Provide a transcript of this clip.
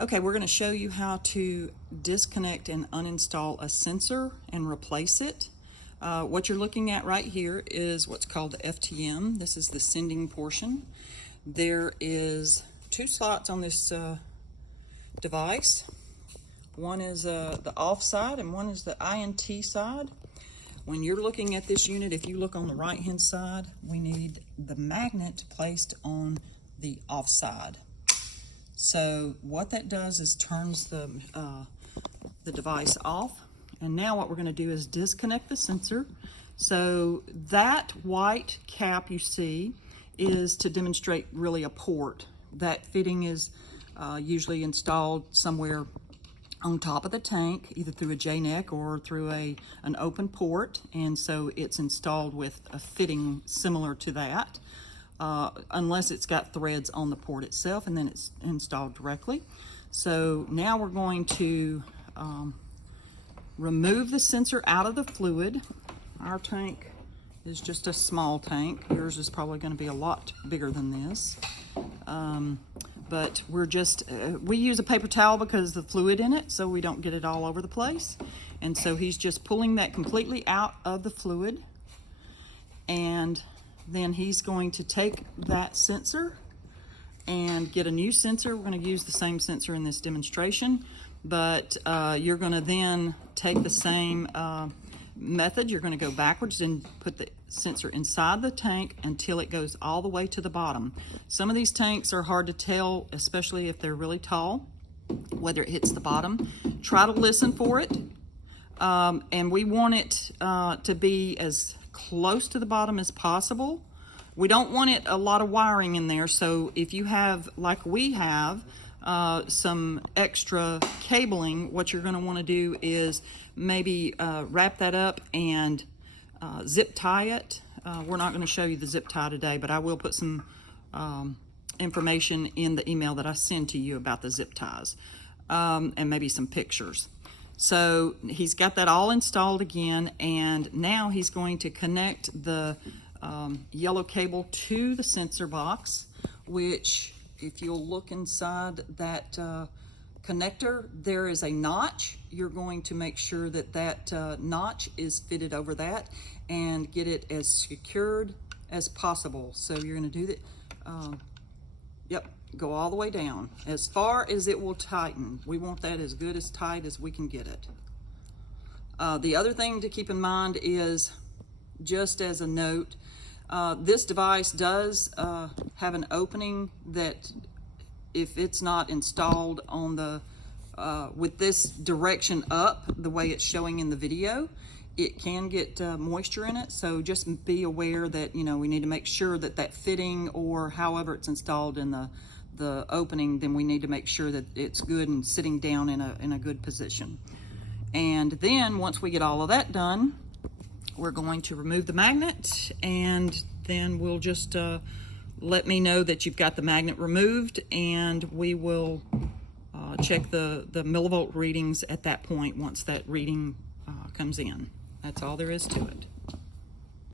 Okay, we're going to show you how to disconnect and uninstall a sensor and replace it. What you're looking at right here is what's called the FTM. This is the sending portion. There is two slots on this device. One is the off side and one is the INT side. When you're looking at this unit, if you look on the right hand side, we need the magnet placed on the off side. So what that does is turns the device off. And now what we're going to do is disconnect the sensor. So that white cap you see is to demonstrate really a port. That fitting is usually installed somewhere on top of the tank, either through a J-neck or through an open port. And so it's installed with a fitting similar to that. Unless it's got threads on the port itself, and then it's installed directly. So now we're going to remove the sensor out of the fluid. Our tank is just a small tank. Yours is probably going to be a lot bigger than this. But we're just, we use a paper towel because of the fluid in it, so we don't get it all over the place. And so he's just pulling that completely out of the fluid, and then he's going to take that sensor and get a new sensor. We're going to use the same sensor in this demonstration, but you're going to then take the same method. You're going to go backwards and put the sensor inside the tank until it goes all the way to the bottom. Some of these tanks are hard to tell, especially if they're really tall, whether it hits the bottom. Try to listen for it, and we want it to be as close to the bottom as possible. We don't want it a lot of wiring in there, so if you have, like we have, some extra cabling, what you're going to want to do is maybe wrap that up and zip tie it. We're not going to show you the zip tie today, but I will put some information in the email that I send to you about the zip ties, and maybe some pictures. So he's got that all installed again, and now he's going to connect the yellow cable to the sensor box, which, if you'll look inside that connector, there is a notch. You're going to make sure that that notch is fitted over that and get it as secured as possible. So you're going to do that. Yep. Go all the way down as far as it will tighten. We want that as good as tight as we can get it. The other thing to keep in mind is, just as a note, this device does have an opening that, if it's not installed on the with this direction up the way it's showing in the video, it can get moisture in it. So just be aware that, you know, we need to make sure that that fitting, or however it's installed in the opening, then we need to make sure that it's good and sitting down in a good position. And then once we get all of that done, we're going to remove the magnet, and then we'll just let me know that you've got the magnet removed, and we will check the millivolt readings at that point once that reading comes in. That's all there is to it.